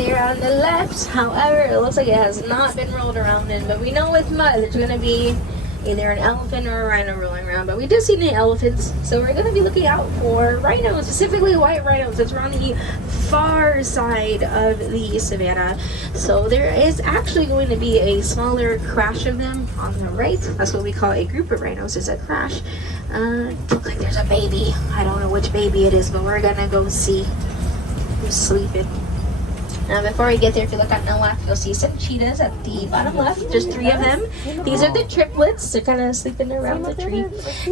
there on the left. However, it looks like it has not been rolled around in, but we know with mud there's going to be either an elephant or a rhino rolling around. But we do see any elephants, so we're going to be looking out for rhinos, specifically white rhinos, since we're on the far side of the savannah. So there is actually going to be a smaller crash of them on the right. That's what we call a group of rhinos, is a crash. Looks like there's a baby. I don't know which baby it is, but we're gonna go see who's sleeping. Now before we get there, if you look on the left, you'll see some cheetahs at the bottom left. There's 3 of them. These are the triplets. They're kind of sleeping around the tree.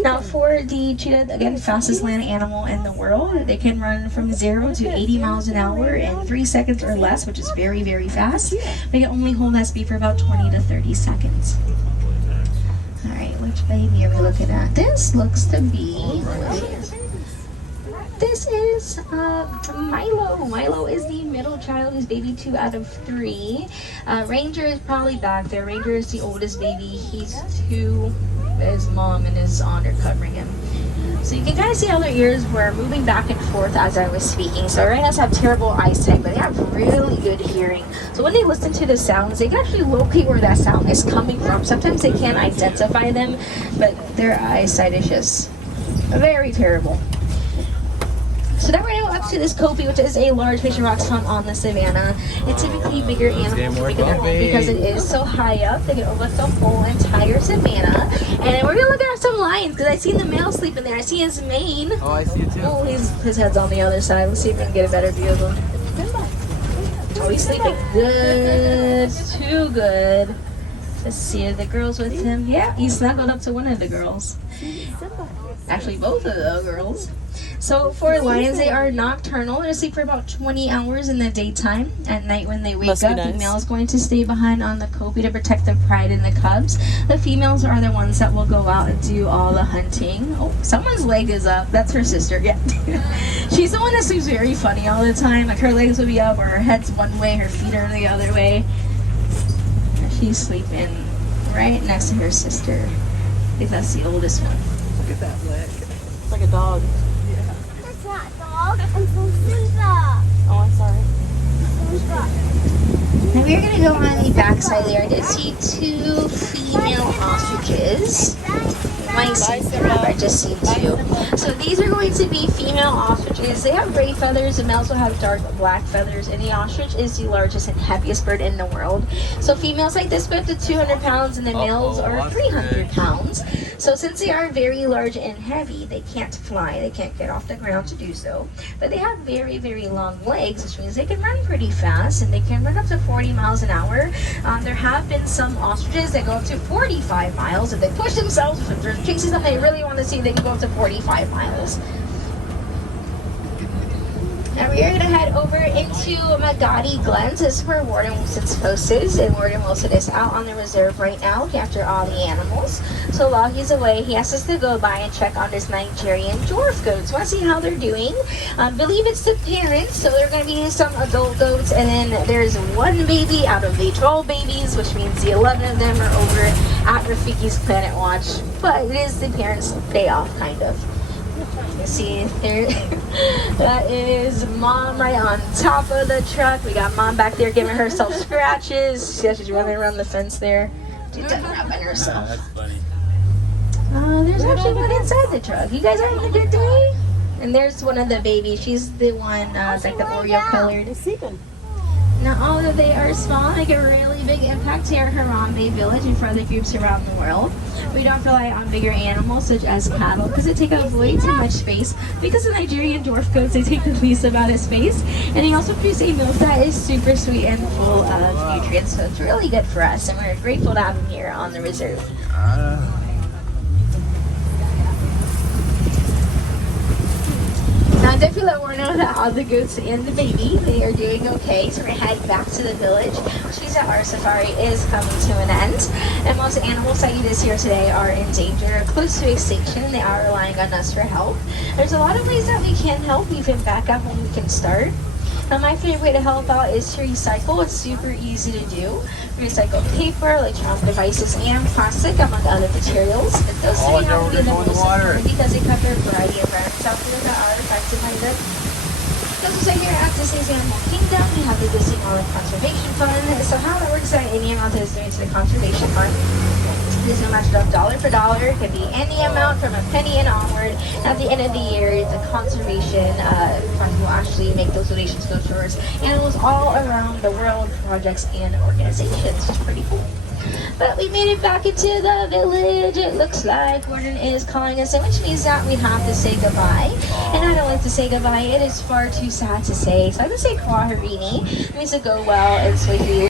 Now for the cheetah, again, fastest land animal in the world. They can run from 0 to 80 miles an hour in 3 seconds or less, which is very, very fast. They can only hold that speed for about 20 to 30 seconds. All right, which baby are we looking at? This looks to be... This is Milo. Milo is the middle child. He's baby 2 out of 3. Ranger is probably back there. Ranger is the oldest baby. He's 2. His mom and his aunt are covering him. So you can kind of see how their ears were moving back and forth as I was speaking. So rhinos have terrible eyesight, but they have really good hearing. So when they listen to the sounds, they can actually locate where that sound is coming from. Sometimes they can't identify them, but their eyesight is just very terrible. So now we're going to go up to this copy, which is a large fish and rocks found on the savannah. It's typically bigger animals bigger than home because it is so high up. They can overlook the whole entire savannah. And we're going to look at some lions because I seen the male sleeping there. I see his mane. Oh, I see it too. Oh, his head's on the other side. Let's see if we can get a better view of him. Oh, he's sleeping good. Too good. Let's see, the girls with him. Yeah, he snuggled up to one of the girls. Actually, both of the girls. So for lions, they are nocturnal. They sleep for about 20 hours in the daytime. At night when they wake up, the male is going to stay behind on the copy to protect the pride and the cubs. The females are the ones that will go out and do all the hunting. Oh, someone's leg is up. That's her sister. Yeah. She's the one that sleeps very funny all the time. Like her legs will be up or her head's one way, her feet are the other way. She's sleeping right next to her sister. I think that's the oldest one. Look at that leg. It's like a dog. That's not a dog. I'm from Simba. Oh, I'm sorry. Now we're going to go on the back side there. I did see 2 female ostriches. You might see 3, but I just seen 2. So these are going to be female ostriches. They have gray feathers. The males will have dark black feathers. And the ostrich is the largest and heaviest bird in the world. So females like this go up to 200 pounds and the males are 300 pounds. So since they are very large and heavy, they can't fly. They can't get off the ground to do so. But they have very, very long legs, which means they can run pretty fast and they can run up to 40 miles an hour. There have been some ostriches that go up to 45 miles. If they push themselves, if they're chasing something they really want to see, they can go up to 45 miles. Now we are going to head over into Magadi Glens. This is where Warden Wilson's post is, and Warden Wilson is out on the reserve right now after all the animals. So while he's away, he asked us to go by and check on his Nigerian dwarf goats. Want to see how they're doing? Believe it's the parents, so there are going to be some adult goats, and then there's 1 baby out of the 12 babies, which means the 11 of them are over at Rafiki's Planet Watch. But it is the parents' day off, kind of. You see there, that is Mom right on top of the truck. We got Mom back there giving herself scratches. See how she's running around the fence there? She's done rubbing herself. That's funny. There's actually one inside the truck. You guys having a good day? And there's one of the babies. She's the one, like the Oreo colored. Now, although they are small, make a really big impact here at Harambe Village and for other groups around the world. We don't rely on bigger animals such as cattle because they take up way too much space. Because of Nigerian dwarf goats, they take the least amount of space. And they also produce a milk that is super sweet and full of nutrients. So it's really good for us, and we're grateful to have them here on the reserve. Now, I definitely let Warren know that all the goats and the baby, they are doing okay. So we're going to head back to the village. She's at our safari is coming to an end. And most animals that you this year today are in danger, close to extinction, and they are relying on us for help. There's a lot of ways that we can help. We can back up when we can start. Now, my favorite way to help out is to recycle. It's super easy to do. Recycle paper, electronic devices, and plastic, among other materials. It does Oh, have to be the they're going most to water. important because they cover a variety of environments out there that are affected by them. So here at Disney's Animal Kingdom, we have the Disney World Conservation Fund. So how that works is that any amount that is donated to the Conservation Fund is no matched up dollar for dollar. It could be any amount from a penny and onward. At the end of the year, the Conservation Fund will actually make those donations go towards animals all around the world, projects and organizations, which is pretty cool. But we made it back into the village. It looks like Gordon is calling us in, which means that we have to say goodbye. And I don't like to say goodbye. It is far too sad to say. So I have to say Kwaherini. It means to go well and safely.